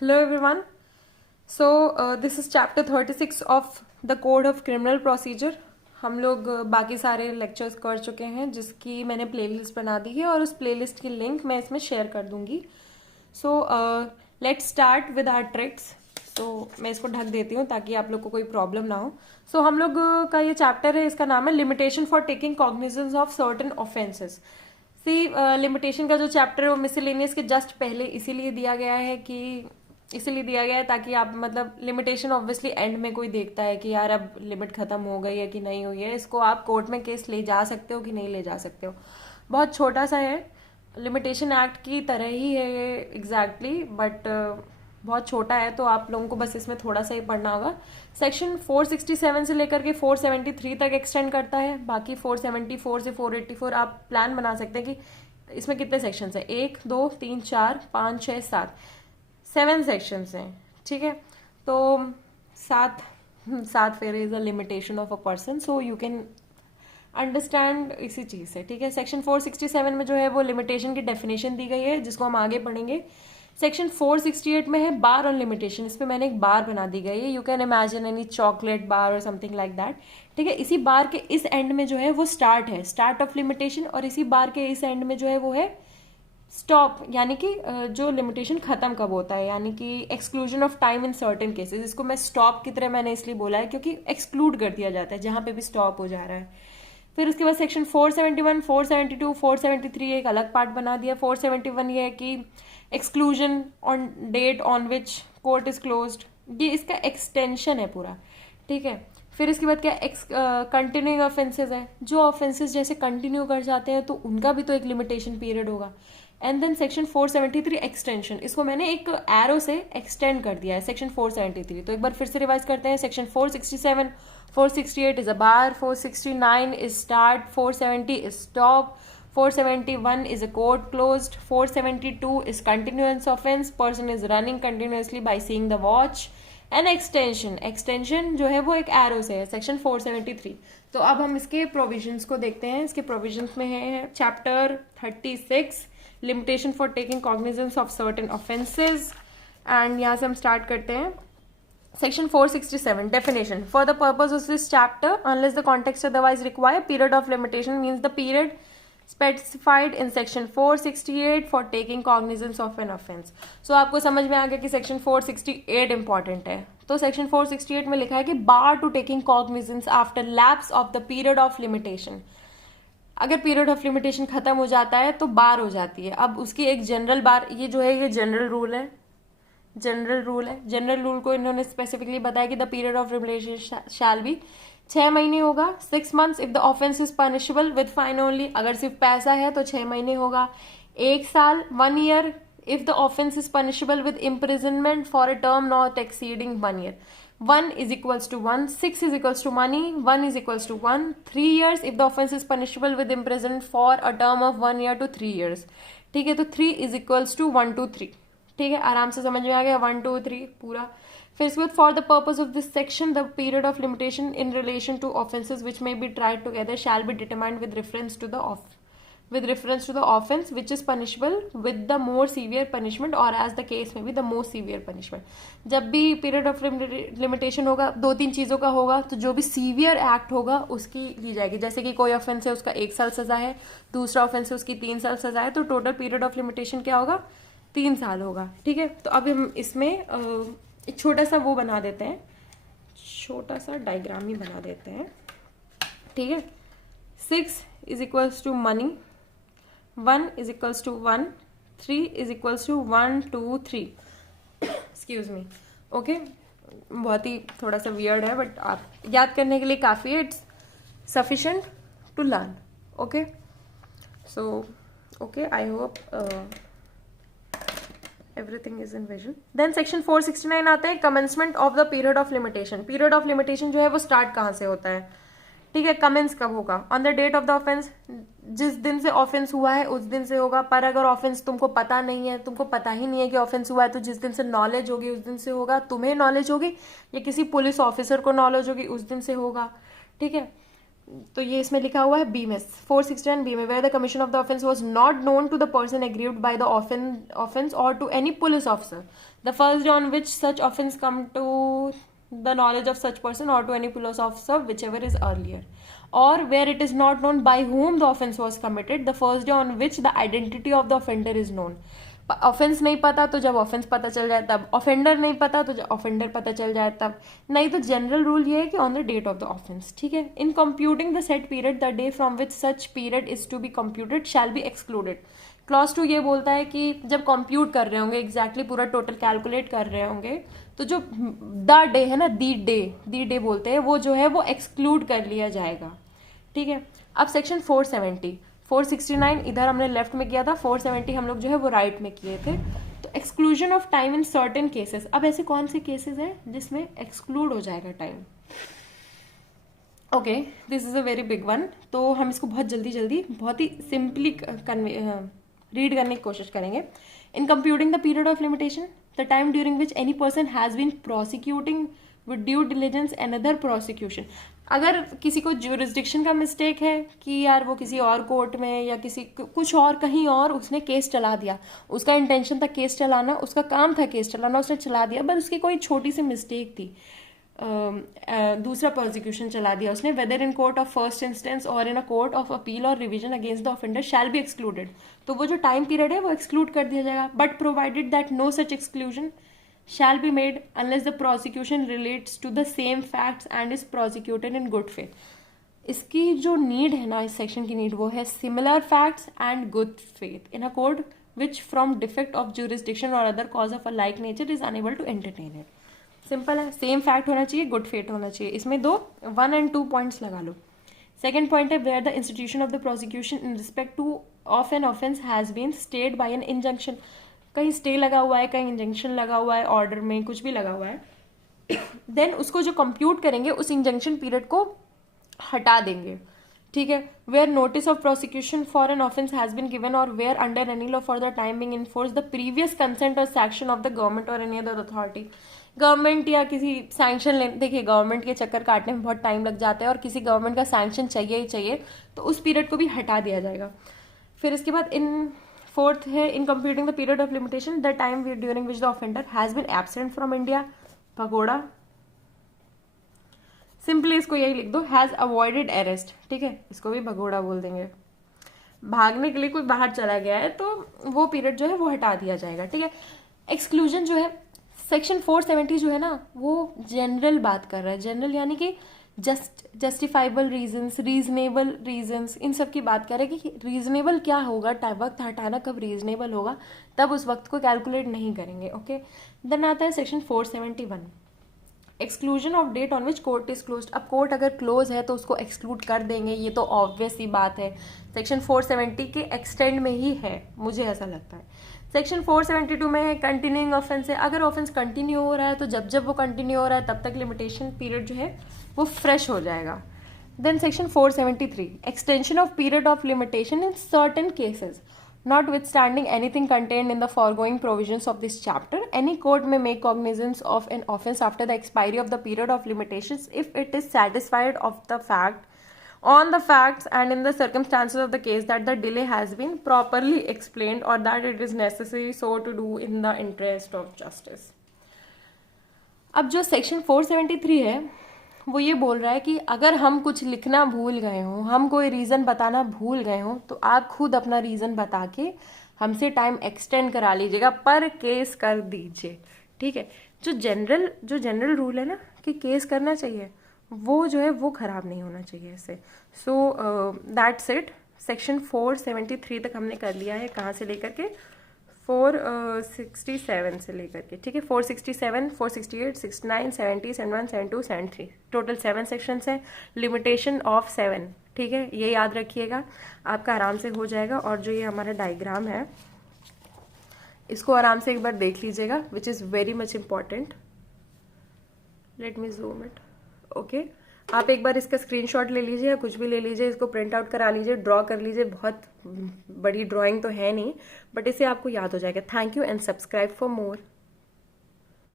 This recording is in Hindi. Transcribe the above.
Hello everyone. This is chapter 36 of the Code of Criminal Procedure. हम लोग बाकी सारे लेक्चर्स कर चुके हैं जिसकी मैंने प्लेलिस्ट बना दी है और उस प्लेलिस्ट की लिंक मैं इसमें शेयर कर दूंगी. So let's start with our tricks. मैं इसको ढक देती हूँ ताकि आप लोग को कोई प्रॉब्लम ना हो. हम लोग का ये चैप्टर है, इसका नाम है limitation for taking cognizance of certain offences. Limitation का जो चैप्टर है वो मिसलेनियस के जस्ट पहले इसीलिए दिया गया है ताकि आप मतलब लिमिटेशन ऑब्वियसली एंड में कोई देखता है कि यार अब लिमिट खत्म हो गई है कि नहीं हुई है, इसको आप कोर्ट में केस ले जा सकते हो कि नहीं ले जा सकते हो. बहुत छोटा सा है, लिमिटेशन एक्ट की तरह ही है ये एग्जैक्टली, बट बहुत छोटा है तो आप लोगों को बस इसमें थोड़ा सा ही पढ़ना होगा. सेक्शन 467 से लेकर के 473 तक एक्सटेंड करता है. बाकी 474 से 484 आप प्लान बना सकते हैं कि इसमें कितने सेक्शंस हैं. 1 2 3 4 5 6 7 7 सेक्शंस हैं. ठीक है, तो सात where is a limitation of a person, so you can understand इसी चीज से. ठीक है, सेक्शन 467 में जो है वो लिमिटेशन की डेफिनेशन दी गई है जिसको हम आगे पढ़ेंगे. सेक्शन 468 में है बार ऑन लिमिटेशन. इस पे मैंने एक बार बना दी गई है. You can imagine any chocolate bar और समथिंग लाइक दैट. ठीक है, इसी बार के इस एंड में जो है वो स्टार्ट है, स्टार्ट ऑफ लिमिटेशन, और इसी बार के इस एंड में जो है वो है स्टॉप, यानी कि जो लिमिटेशन खत्म कब होता है, यानी कि exclusion of time in certain cases. इसको मैं स्टॉप की तरह मैंने इसलिए बोला है क्योंकि एक्सक्लूड कर दिया जाता है जहां पे भी स्टॉप हो जा रहा है. फिर उसके बाद सेक्शन 471, 472, 473 एक अलग पार्ट बना दिया. 471 ये है कि exclusion on date on which court is closed, ये इसका एक्सटेंशन है पूरा. ठीक है, फिर इसके बाद क्या कंटिन्यूइंग ऑफेंसेज है. जो ऑफेंसेज जैसे कंटिन्यू कर जाते हैं तो उनका भी तो एक लिमिटेशन पीरियड होगा. एंड देन सेक्शन 473 एक्सटेंशन, इसको मैंने एक एरो से एक्सटेंड कर दिया है सेक्शन 473. तो एक बार फिर से रिवाइज करते हैं. Section 467, 468 is a bar, 469 is start, 470 is stop, 471 is a court closed, 472 is continuance offense, person is running continuously by seeing the watch, and extension जो है वो एक एरो से है सेक्शन 473. तो अब हम इसके प्रोविजंस को देखते हैं. इसके प्रोविजंस में है chapter 36 limitation for taking cognizance of certain offences. And यहाँ से हम स्टार्ट करते हैं. Section 467 definition. For the purpose of this chapter, unless the context otherwise require, period of limitation means the period specified in section 468 for taking cognizance of an offense. So आपको समझ में आ गया कि section 468 important है. तो section 468 में लिखा है कि bar to taking cognizance after lapse of the period of limitation. अगर पीरियड ऑफ लिमिटेशन खत्म हो जाता है तो बार हो जाती है. अब उसकी एक जनरल बार, ये जो है ये जनरल रूल है. जनरल रूल को इन्होंने स्पेसिफिकली बताया कि the period of limitation shall be 6 महीने होगा. 6 months if the offence is punishable with fine only. अगर सिर्फ पैसा है तो 6 महीने होगा. 1 साल 1 year if the offence is punishable with imprisonment for a term not exceeding 1 year. 1 is equals to 1, 6 is equals to money, 1 is equals to 1. 3 years if the offense is punishable with imprisonment for a term of 1 year to 3 years. ठीक है, तो 3 is equals to 1 to 3. ठीक है, आराम से समझ में आ गया 1 2 3 पूरा. फिर इसके बाद for the purpose of this section the period of limitation in relation to offences which may be tried together shall be determined with reference to the offence which is punishable with the more severe punishment or as the case may be the most severe punishment. जब भी पीरियड ऑफ लिमिटेशन होगा 2-3 चीजों का होगा. तो जो भी सीवियर एक्ट होगा उसकी ली जाएगी. जैसे कि कोई ऑफेंस है उसका 1 साल सजा है, दूसरा ऑफेंस है उसकी 3 साल सजा है, तो टोटल पीरियड ऑफ लिमिटेशन क्या होगा, 3 साल होगा. ठीक है, तो अब हम इसमें एक छोटा सा वो बना देते हैं, छोटा सा डायग्राम ही बना देते हैं. ठीक है, 6 is equals to money, 1 is equals to 1, 3 is equals to 1 2 3. Excuse me. Okay, बहुत ही थोड़ा सा वियर्ड है बट आप याद करने के लिए काफ़ी है. It's sufficient to learn. Okay, so okay, I hope everything is in vision. Then section 469 आता है commencement of the period of limitation. Period of limitation जो है वो स्टार्ट कहाँ से होता है. ठीक है, कमेंस कब होगा, on the date of the offence, जिस दिन से ऑफेंस हुआ है उस दिन से होगा. पर अगर ऑफेंस तुमको पता नहीं है, तुमको पता ही नहीं है कि ऑफेंस हुआ है, तो जिस दिन से नॉलेज होगी उस दिन से होगा. तुम्हें नॉलेज होगी या किसी पुलिस ऑफिसर को नॉलेज होगी उस दिन से होगा. ठीक है, तो ये इसमें लिखा हुआ है बी में 469 बी में, where the commission of the offence was not known to the person aggrieved by the offence or to any police officer the first day on which such offence come to the knowledge of such person or to any police officer whichever is earlier, or where it is not known by whom the offense was committed the first day on which the identity of the offender is known. Offence नहीं पता तो जब ऑफेंस पता चल जाए तब, ऑफेंडर नहीं पता तो जब ऑफेंडर पता चल जाए तब, नहीं तो जनरल रूल ये है कि on the date of the offence. ठीक है. In computing the said period the day from which such period is to be computed shall be excluded. Clause 2 ये बोलता है कि जब कंप्यूट कर रहे होंगे एग्जैक्टली पूरा टोटल कैलकुलेट कर रहे होंगे तो जो द डे है ना, दी डे बोलते हैं, वो जो है वो एक्सक्लूड कर लिया जाएगा. ठीक है. अब सेक्शन 469 इधर हमने लेफ्ट में किया था, 470 हम लोग जो है वो राइट में किए थे. तो exclusion of time in certain cases. अब ऐसे कौन से केसेस हैं जिसमें एक्सक्लूड हो जाएगा time? Okay, this is a very big one. तो हम इसको बहुत जल्दी बहुत ही सिंपली रीड करने की कोशिश करेंगे. In computing the period of limitation the time during which any person has been prosecuting with due diligence another prosecution. अगर किसी को ज्यूरिसडिक्शन का मिस्टेक है कि यार वो किसी और कोर्ट में या किसी कुछ और कहीं और उसने केस चला दिया, उसका इंटेंशन था केस चलाना, उसका काम था केस चलाना, उसने चला दिया, बस उसकी कोई छोटी सी मिस्टेक थी, दूसरा प्रोसिक्यूशन चला दिया उसने, whether in court of first instance or in a court of appeal or revision against the offender shall be excluded. तो वो जो टाइम पीरियड है वो एक्सक्लूड कर दिया जाएगा. But provided that no such exclusion shall be made unless the prosecution relates to the same facts and is prosecuted in good faith. इसकी जो नीड है ना, इस सेक्शन की नीड, वो है similar facts and good faith in a court which from defect of jurisdiction or other cause of a like nature is unable to entertain it. Simple है, सेम फैक्ट होना चाहिए, गुड फेथ होना चाहिए. इसमें 1 and 2 पॉइंट्स लगा लो. सेकेंड पॉइंट है where the institution of the prosecution in respect to of an offence has been stayed by an injunction. कहीं स्टे लगा हुआ है, कहीं इंजंक्शन लगा हुआ है, ऑर्डर में कुछ भी लगा हुआ है, देन उसको जो कंप्यूट करेंगे उस इंजंक्शन पीरियड को हटा देंगे. ठीक है. Where notice of prosecution for an offence has been given or where under any law for the time being in force the previous consent or sanction of the government or any other authority. Government या किसी सैंक्शन लेने, देखिए गवर्नमेंट के चक्कर काटने में बहुत टाइम लग जाता है और किसी गवर्नमेंट का सैंक्शन चाहिए ही चाहिए, तो उस पीरियड को भी हटा दिया जाएगा. फिर इसके बाद फोर्थ है in computing the period of limitation the time during which the offender has been absent from India. भगोड़ा, सिंपली इसको यही लिख दो, हैज अवॉइडेड अरेस्ट. ठीक है, इसको भी भगोड़ा बोल देंगे. भागने के लिए कोई बाहर चला गया है तो वो पीरियड जो है वो हटा दिया जाएगा. ठीक है. एक्सक्लूजन जो है सेक्शन 470 जो है ना वो जनरल बात कर रहा है. जनरल यानी कि जस्टिफाइबल रीजंस, रीजनेबल रीजंस, इन सब की बात कर रहे हैं कि रीजनेबल क्या होगा, वक्त हटाना कब रीजनेबल होगा, तब उस वक्त को कैलकुलेट नहीं करेंगे. ओके. देन आता है section 471 exclusion of date on which court is closed. अब कोर्ट अगर क्लोज है तो उसको एक्सक्लूड कर देंगे, ये तो ऑब्वियस ही बात है. सेक्शन 470 के एक्सटेंड में ही है, मुझे ऐसा लगता है. सेक्शन 472 में है कंटिन्यूइंग ऑफेंस है. अगर ऑफेंस कंटिन्यू हो रहा है तो जब वो कंटिन्यू हो रहा है तब तक लिमिटेशन पीरियड जो है वो फ्रेश हो जाएगा. Then section 473 extension of period of limitation in certain cases. Notwithstanding anything contained in the foregoing provisions of this chapter, any court may make cognizance of an offence after the expiry of the period of limitations if it is satisfied of the facts and in the circumstances of the case that the delay has been properly explained or that it is necessary so to do in the interest of justice. अब जो सेक्शन 473 है वो ये बोल रहा है कि अगर हम कुछ लिखना भूल गए हों, हम कोई रीज़न बताना भूल गए हों, तो आप खुद अपना रीज़न बता के हमसे टाइम एक्सटेंड करा लीजिएगा, पर केस कर दीजिए. ठीक है. जो जनरल रूल है ना कि केस करना चाहिए, वो जो है वो ख़राब नहीं होना चाहिए इससे. So that's it. सेक्शन 473 तक हमने कर लिया है. कहाँ से लेकर के 467 से लेकर के. ठीक है. 467, 468, 69, 70, 71, 72, 73, टोटल 7 सेक्शंस हैं. Limitation of 7. ठीक है, ये याद रखिएगा, आपका आराम से हो जाएगा. और जो ये हमारा डायग्राम है इसको आराम से एक बार देख लीजिएगा, which is very much important. Let me zoom it. Okay. आप एक बार इसका स्क्रीनशॉट ले लीजिए या कुछ भी ले लीजिए, इसको प्रिंट आउट करा लीजिए, ड्रॉ कर लीजिए. बहुत बड़ी ड्राइंग तो है नहीं, बट इससे आपको याद हो जाएगा. Thank you and subscribe for more.